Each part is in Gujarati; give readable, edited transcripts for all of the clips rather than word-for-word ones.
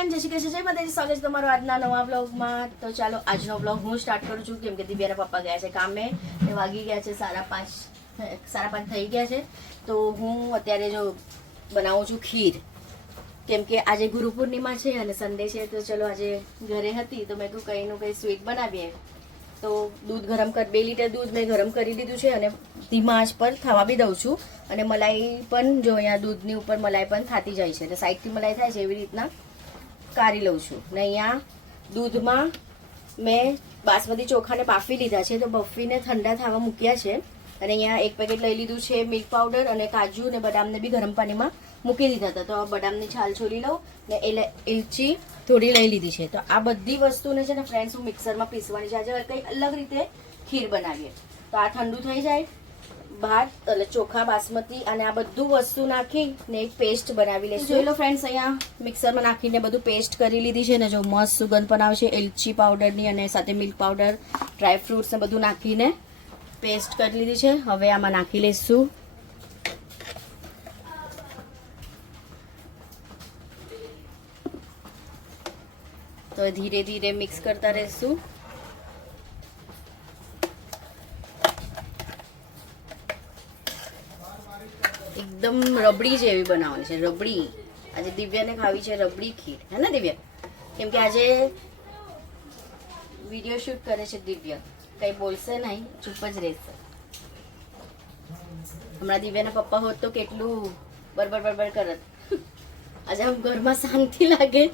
એવરીવન, જય શ્રી કૃષ્ણ, જય માતાજી. સ્વાગત છે તમારું આજના નવા વ્લોગમાં. તો ચાલો આજનો વ્લોગ હું સ્ટાર્ટ કરું છું, કેમ કે દિવ્યાના પપ્પા ગયા છે કામે. એ વાગી ગયા છે 5:30 થઈ ગયા છે. તો હું અત્યારે જો બનાવું છું ખીર, કેમ કે આજે ગુરુ પૂર્ણિમા છે અને સન્ડે છે. તો ચલો આજે ઘરે હતી તો મેં કહ્યું કંઈનું કંઈ સ્વીટ બનાવીએ. તો દૂધ ગરમ 2 લીટર દૂધ મેં ગરમ કરી દીધું છે અને ધીમા આંચ પર થવા બી દઉં છું. અને મલાઈ પણ જો અહીંયા દૂધની ઉપર મલાઈ પણ થાતી જાય છે, એટલે સાઈડથી મલાઈ થાય છે એવી રીતના કાઢી લઉં છું. ને અહીંયા દૂધમાં મેં બાસમતી ચોખાને બાફી લીધા છે, તો બફીને ઠંડા થવા મૂક્યા છે. અને અહીંયા 1 પેકેટ લઈ લીધું છે મિલ્ક પાવડર, અને કાજુ અને બદામને બી ગરમ પાણીમાં મૂકી દીધા હતા. તો બદામની છાલ છોલી લઉં ને એલચી થોડી લઈ લીધી છે. તો આ બધી વસ્તુને છે ને ફ્રેન્ડ્સ હું મિક્સરમાં પીસવાની છે. આજે કંઈ અલગ રીતે ખીર બનાવીએ. તો આ ઠંડુ થઈ જાય, ભાત એટલે ચોખા બાસમતી અને આ બધું વસ્તુ નાખી ને એક પેસ્ટ બનાવી લઈશું. જોઈ લો ફ્રેન્ડ્સ, અહીંયા મિક્સરમાં નાખીને બધું પેસ્ટ કરી લીધી છે ને જો મસ્ત સુગંધ પણ આવશે એલચી પાવડરની, અને સાથે મિલ્ક પાવડર, ડ્રાય ફ્રૂટ્સ ને બધું નાખીને પેસ્ટ કરી લીધી છે. હવે આમાં નાખી લઈશું તો ધીરે ધીરે મિક્સ કરતા રહીશું. એકદમ રબડી જેવી બનાવવાની છે, રબડી. આજે દિવ્યાને ખાવી છે રબડી ખીર, હે ને દિવ્યા? કેમ કે આજે વિડીયો શૂટ કરે છે દિવ્યા, કંઈ બોલશે નહીં, ચૂપ જ રહેશે. હમણાં દિવ્યાના પપ્પા હોત તો કેટલું બરબર કરત. આજે આમ ઘરમાં શાંતિ લાગે.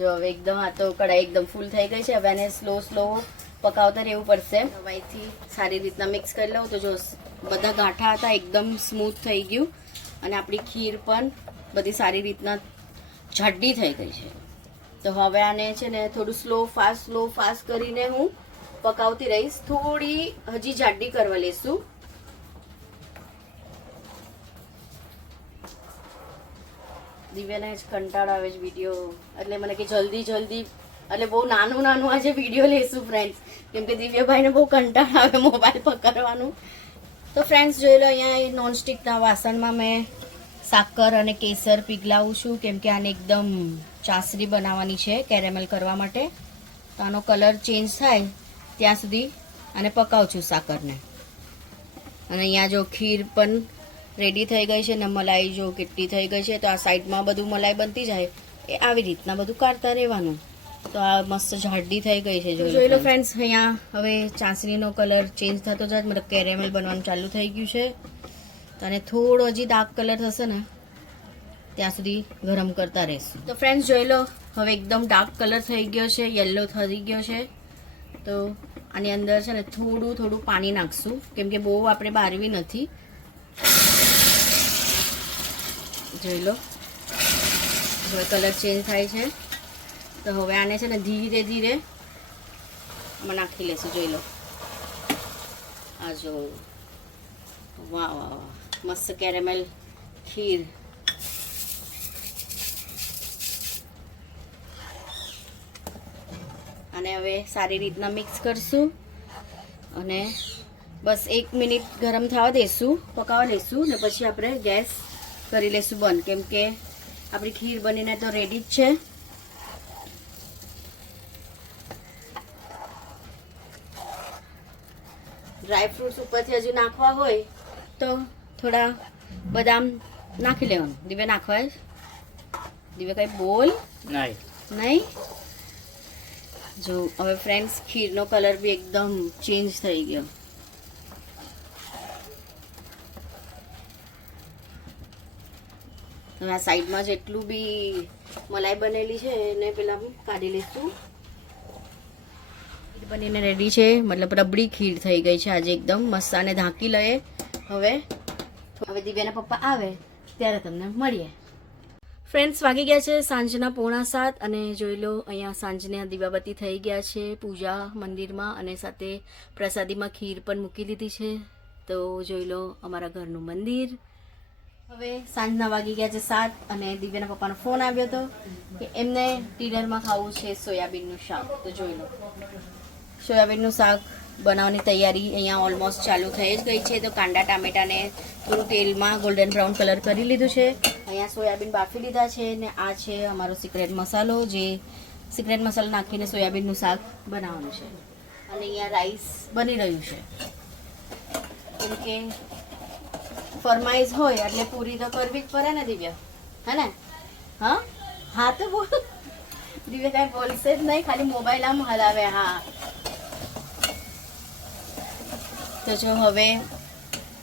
જો હવે એકદમ આ તો કઢાઈ એકદમ ફૂલ થઈ ગઈ છે. હવે એને સ્લો પકાવતા રહેવું પડશે. હવાઈથી સારી રીતના મિક્સ કરી લઉં તો જો બધા ગાંઠા હતા એકદમ સ્મૂથ થઈ ગયું, અને આપણી ખીર પણ બધી સારી રીતના જાડી થઈ ગઈ છે. તો હવે આને છે ને થોડું સ્લો ફાસ્ટ કરીને હું પકાવતી રહીશ. થોડી હજી જાડી કરવા લઈશું. દિવ્યાને જ કંટાળો આવે છે વિડીયો, એટલે મને કે જલ્દી એટલે બહુ નાનું આજે વિડીયો લઈશું ફ્રેન્ડ્સ, કેમ કે દિવ્યાભાઈને બહુ કંટાળો આવે મોબાઈલ પકડવાનું. તો ફ્રેન્ડ્સ જોઈ લો, અહીંયા નોનસ્ટિકના વાસણમાં મેં સાકર અને કેસર પીગલાવું છું, કેમ કે આને એકદમ ચાસરી બનાવવાની છે કેરેમલ કરવા માટે. તો આનો કલર ચેન્જ થાય ત્યાં સુધી આને પકાવું છું સાકરને. અને અહીંયા જો ખીર પણ રેડી થઈ ગઈ છે ને મલાઈ જો કેટલી થઈ ગઈ છે. તો આ સાઈડમાં બધું મલાઈ બનતી જાય એ આવી રીતના બધું કાઢતા રહેવાનું. તો આ મસ્ત જાડી થઈ ગઈ છે. જોઈ લો ફ્રેન્ડ્સ, અહીંયા હવે ચાસણીનો કલર ચેન્જ થતો જાય, મતલબ કેરેમલ બનવાનું ચાલુ થઈ ગયું છે. તો આને થોડો હજી ડાર્ક કલર થશે ને ત્યાં સુધી ગરમ કરતા રહેશું. તો ફ્રેન્ડ્સ જોઈ લો, હવે એકદમ ડાર્ક કલર થઈ ગયો છે, યલો થઈ ગયો છે. તો આની અંદર છે ને થોડું પાણી નાખશું, કેમ કે બહુ આપણે બારવી નથી. જોઈ લો હવે કલર ચેન્જ થાય છે. તો હવે આને છે ને ધીરે ધીરે આમાં નાખી લેશું. જોઈ લો આ જો, વાહ મસ્ત કેરેમલ ખીર. અને હવે સારી રીતના મિક્સ કરશું અને બસ 1 મિનિટ ગરમ થવા દઈશું, પકાવવા દઈશું, ને પછી આપણે ગેસ કરી લઈશું બંધ, કેમ કે આપણી ખીર બનીને તો રેડી જ છે. ડ્રાય ફ્રૂટ્સ ઉપરથી હજી નાખવા હોય તો થોડા બદામ નાખી લેવાનું. દિવ્યા નાખવા દિવ્યા કઈ બોલ નહીં. જો હવે ફ્રેન્ડ્સ ખીરનો કલર બી એકદમ ચેન્જ થઈ ગયો. હવે આ સાઈડમાં જેટલું બી મલાઈ બનેલી છે એને પેલા કાઢી લઈશું. બનીને રેડી છે, મતલબ રબડી ખીર થઈ ગઈ છે આજે એકદમ મસ્ત. આને ઢાંકી લઈએ. હવે દિવ્યાના પપ્પા આવે ત્યારે તમને મળીએ. ફ્રેન્ડ્સ વાગી ગયા છે સાંજના 6:45, અને જોઈ લો અહીંયા સાંજના દીવાબત્તી થઈ ગયા છે પૂજા મંદિરમાં, અને સાથે પ્રસાદીમાં ખીર પણ મૂકી દીધી છે. તો જોઈ લો અમારા ઘરનું મંદિર. હવે સાંજના વાગી ગયા છે 7, અને દિવ્યાના પપ્પાનો ફોન આવ્યો હતો કે એમને ડિનરમાં ખાવું છે સોયાબીનનું શાક. તો જોઈ લો સોયાબીનનું શાક બનાવવાની તૈયારી અહીંયા ઓલમોસ્ટ ચાલુ થઈ જ ગઈ છે. તો કાંદા ટામેટાને થોડું તેલમાં ગોલ્ડન બ્રાઉન કલર કરી લીધું છે. અહીંયા સોયાબીન બાફી લીધા છે ને આ છે અમારો સિક્રેટ મસાલો, જે સિક્રેટ મસાલો નાખીને સોયાબીનનું શાક બનાવવાનું છે. અને અહીંયા રાઈસ બની રહ્યું છે, કેમ કે ફરમાઈશ હોય એટલે પૂરી તો કરવી જ પડે ને દિવ્ય, હે ને? હા તો બોલ દિવ્ય, કાંઈ બોલશે જ નહીં, ખાલી મોબાઈલ આમ હલાવે. હા તો જો હવે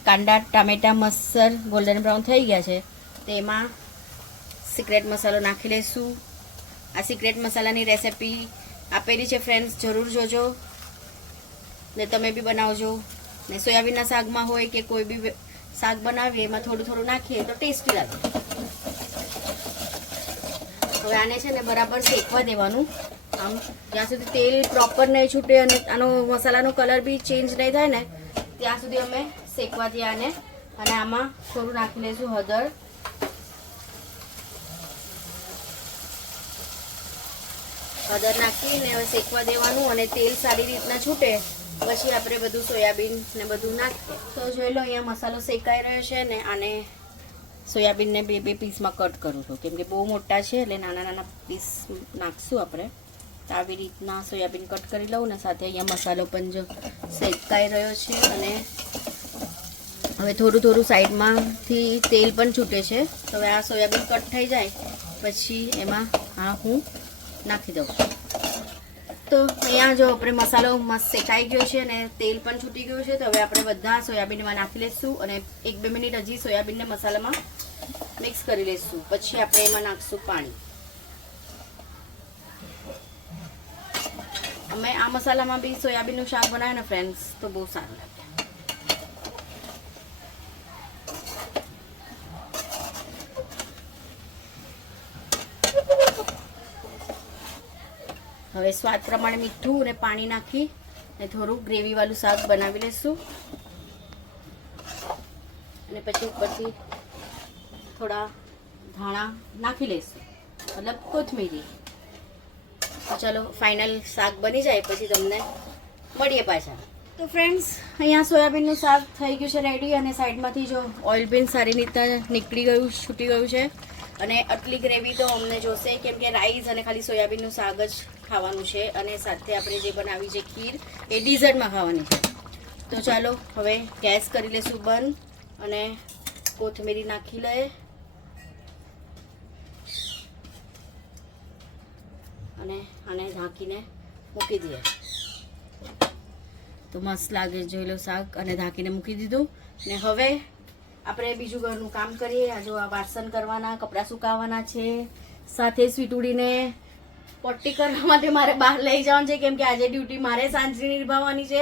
કાંદા ટામેટા મસ્ત ગોલ્ડન બ્રાઉન થઈ ગયા છે. તેમાં સિક્રેટ મસાલો નાખી લઈશું. આ સિક્રેટ મસાલાની રેસિપી આપેલી છે ફ્રેન્ડ્સ, જરૂર જોજો ને તમે બી બનાવજો. ને સોયાબીનના શાકમાં હોય કે કોઈ બી શાક બનાવીએ એમાં થોડું થોડું નાખીએ તો ટેસ્ટી લાગે. હવે આને છે ને બરાબર શેકવા દેવાનું, આમ જ્યાં સુધી તેલ પ્રોપર નહીં છૂટે અને આનો મસાલાનો કલર બી ચેન્જ નહીં થાય ને ત્યાં સુધી અમે શેકવા દઈએ આને. અને આમાં થોડું નાખી લઈશું હળદર, હળદર નાખીને હવે શેકવા દેવાનું. અને તેલ સારી રીતના છૂટે પછી આપણે બધું સોયાબીન ને બધું નાખીએ. તો જોઈ લો અહીંયા મસાલો શેકાઈ રહ્યો છે ને આને સોયાબીનને બે બે પીસમાં કટ કરું છું, કેમ કે બહુ મોટા છે એટલે નાના નાના પીસ નાખશું આપણે. તો આવી રીતના સોયાબીન કટ કરી લઉં ને સાથે અહીંયા મસાલો પણ જો શેકાઈ રહ્યો છે. અને હવે થોડું થોડું સાઈડમાંથી તેલ પણ છૂટે છે. તો હવે આ સોયાબીન કટ થઈ જાય પછી એમાં હું નાખી દઉં. તો અહીંયા જો આપણે મસાલો મસ્ત શેકાઈ ગયો છે અને તેલ પણ છૂટી ગયું છે. તો હવે આપણે બધા સોયાબીનમાં નાખી લઈશું અને 1-2 મિનિટ હજી સોયાબીનને મસાલામાં મિક્સ કરી લઈશું. પછી આપણે એમાં નાખશું પાણી. અમે આ મસાલામાં બી સોયાબીનનું શાક બનાવે ને ફ્રેન્ડ્સ તો બહુ સારું લાગે. હવે સ્વાદ પ્રમાણે મીઠું અને પાણી નાખી અને થોડું ગ્રેવીવાળું શાક બનાવી લઈશું. અને પછી ઉપરથી થોડા ધાણા નાખી લઈશું, મતલબ કોથમીરી. તો ચલો ફાઇનલ શાક બની જાય પછી તમને મળીએ પાછા. તો ફ્રેન્ડ્સ અહીંયા સોયાબીનનું શાક થઈ ગયું છે રેડી. અને સાઈડમાંથી જો ઓઇલ બી સારી રીતના નીકળી ગયું, છૂટી ગયું છે. અને આટલી ગ્રેવી તો અમને જોશે, કેમ કે રાઈસ અને ખાલી સોયાબીનનું શાક જ ખાવાનું છે. અને સાથે આપણે જે બનાવી છે ખીર એ ડીઝર્ટમાં ખાવાની છે. તો ચાલો હવે ગેસ કરી લઈશું બંધ અને કોથમીરી નાખી લઈએ અને આને ઢાંકીને મૂકી દઈએ. તો મસ્ત લાગે, જોઈ લો શાક. અને ઢાંકીને મૂકી દીધું. ને હવે આપણે બીજું ઘરનું કામ કરીએ. આ જો આ વાસણ કરવાના, કપડાં સુકાવવાના છે, સાથે સ્વીટુડીને પટ્ટી કરવા માટે મારે બહાર લઈ જવાનું છે, કેમ કે આજે ડ્યુટી મારે સાંજની નિભાવવાની છે.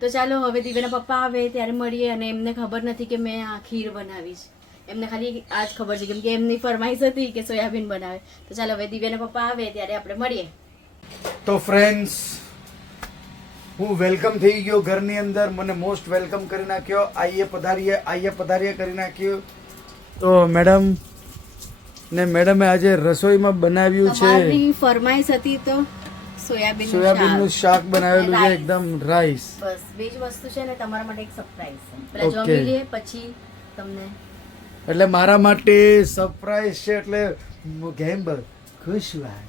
તો ચાલો હવે દિવ્યાના પપ્પા આવે ત્યારે મળીએ. અને એમને ખબર નથી કે મેં આ ખીર બનાવીશ, એમને ખાલી આ જ ખબર છે, કેમ કે એમની ફરમાઈશ હતી કે સોયાબીન બનાવે. તો ચાલો હવે દિવ્યાના પપ્પા આવે ત્યારે આપણે મળીએ. તો ફ્રેન્ડ્સ હું વેલકમ થઈ ગયો ઘરની અંદર, મને મોસ્ટ વેલકમ કરી નાખ્યો. આઈએ પધારીએ કરી નાખ્યું. તો મેડમ ને મેડમે આજે રસોઈમાં બનાવ્યું છે, તમારી ફરમાઈશ હતી તો સોયાબીનનું શાક બનાવેલું છે, એકદમ રાઈસ. બસ બે જ વસ્તુ છે ને તમારા માટે એક સરપ્રાઈઝ છે. પહેલા જમી લઈએ પછી તમને. એટલે મારા માટે સરપ્રાઈઝ છે, એટલે ગેમ્બર ખુશ હોય.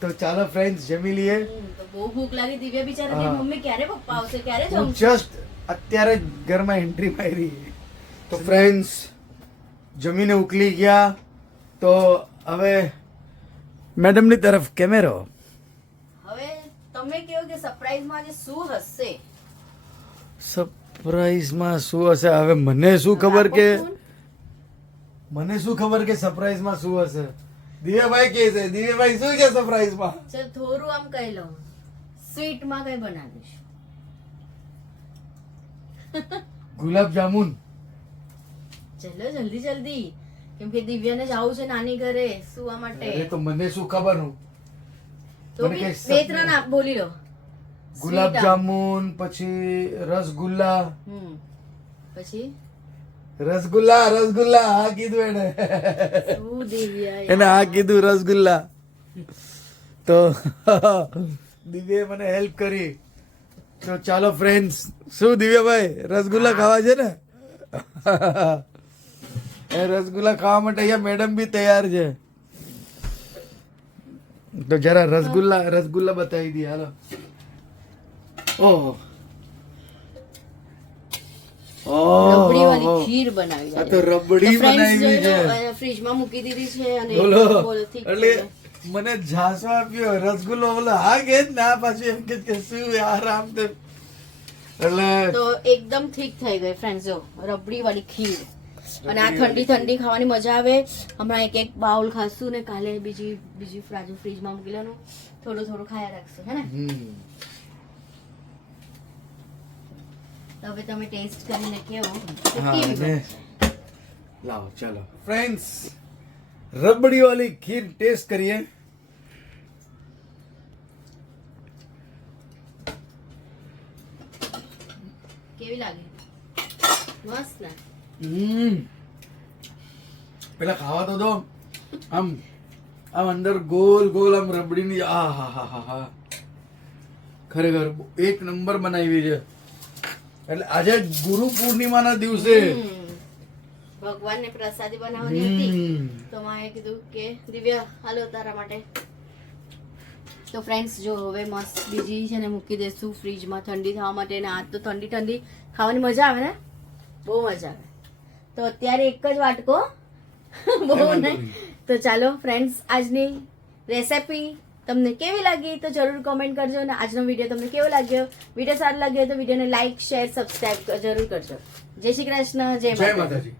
તો ચાલો ફ્રેન્ડ્સ જમી લઈએ. તો બહુ ભૂખ લાગી દિવ્યા બિચારા, મમ્મી ક્યારે પપ્પા આવશે, ક્યારે હું જમશું? જસ્ટ અત્યારે જ ઘરમાં એન્ટ્રી મારી. તો ફ્રેન્ડ્સ જમીને ઉકલી ગયા. તો હવે મેડમની તરફ કેમેરો. હવે તમે કહો કે સરપ્રાઈઝમાં આજે શું હશે? સરપ્રાઈઝમાં શું હશે? હવે મને શું ખબર કે સરપ્રાઈઝમાં શું હશે? દિવ્યાભાઈ કે છે, દિવ્યાભાઈ શું છે સરપ્રાઈઝમાં? ચલ થોડું આમ કહી લઉં, સ્વીટમાં કઈ બનાવીશ. ગુલાબ જામુન. ચલો જલ્દી જલ્દી, કેમ કે દિવ્યાને જવું છે નાની ઘરે સુવા માટે. અરે તો મને શું ખબર? હું તો બી બે ત્રણ આપ બોલી લો. ગુલાબ જામુન, પછી રસગુલ્લા. પછી રસગુલ્લા હા કીધું એને. શું દિવ્યા એને હા કીધું રસગુલ્લા. તો દિવ્યાએ મને હેલ્પ કરી. તો ચાલો ફ્રેન્ડ્સ, શું દિવ્યાભાઈ રસગુલ્લા ખાવા છે ને? એ રસગુલ્લા ખાવા માટે અહીંયા મેડમ બી તૈયાર છે. તો જરા રસગુલ્લા બતાવી દઈએ. હાલો. ઓહો, રબડી વાળી ખીર બનાવી આ તો રબડી બનાવી છે. ફ્રીજમાં મૂકી દીધી છે અને બોલો, બોલો ઠીક એટલે છે. મને ઝાંસો આપ્યો રસગુલ્લો. બોલો હા કે જ ના, પાછું એમ કે શું યાર આમ તેમ. એટલે તો એકદમ ઠીક થઈ ગઈ ફ્રેન્ડ્સ. જો રબડી વાળી ખીર, અને આ ઠંડી ઠંડી ખાવાની મજા આવે. હમણાં એક બાઉલ ખાશું ને કાલે બીજી રાજુ ફ્રીજમાં મૂકી લેવાનું, થોડું થોડું ખાયા રાખશું, હે ને? તો હવે તમે ટેસ્ટ કરીને કેવો કે હા, કેવી બને છે. લાવો ચાલો ફ્રેન્ડ્સ, રબડી વાળી ખીર ટેસ્ટ કરીએ. કેવી લાગે? મસ્ત ને? પેલા ખાવા તો દો. આમ અંદર ગોલ ગોલ આમ રબડીની. આ હા હા હા હા, ખરેખર એક નંબર બનાવી છે. એટલે આજે ગુરુ પૂર્ણિમાના દિવસે ભગવાનને પ્રસાદી બનાવવાની હતી, તો માએ કીધું કે દિવ્યા હાલો તારા માટે. તો ફ્રેન્ડ્સ જો હવે મસ્ત બીજી છે ને મૂકી દેશું ફ્રીજમાં ઠંડી થવા માટે. ને આજ તો ઠંડી ઠંડી ખાવાની મજા આવે ને, બહુ મજા આવે. તો અત્યારે એક જ વાટકો, બહુ નહીં. તો ચાલો ફ્રેન્ડ્સ, આજની રેસિપી તમને કેવી લાગી તો જરૂર કોમેન્ટ કરજો. અને આજનો વિડીયો તમને કેવો લાગ્યો? વિડીયો સારો લાગ્યો તો વિડીયોને લાઈક, શેર, સબસ્ક્રાઇબ જરૂર કરજો. જય શ્રી કૃષ્ણ, જય માતાજી.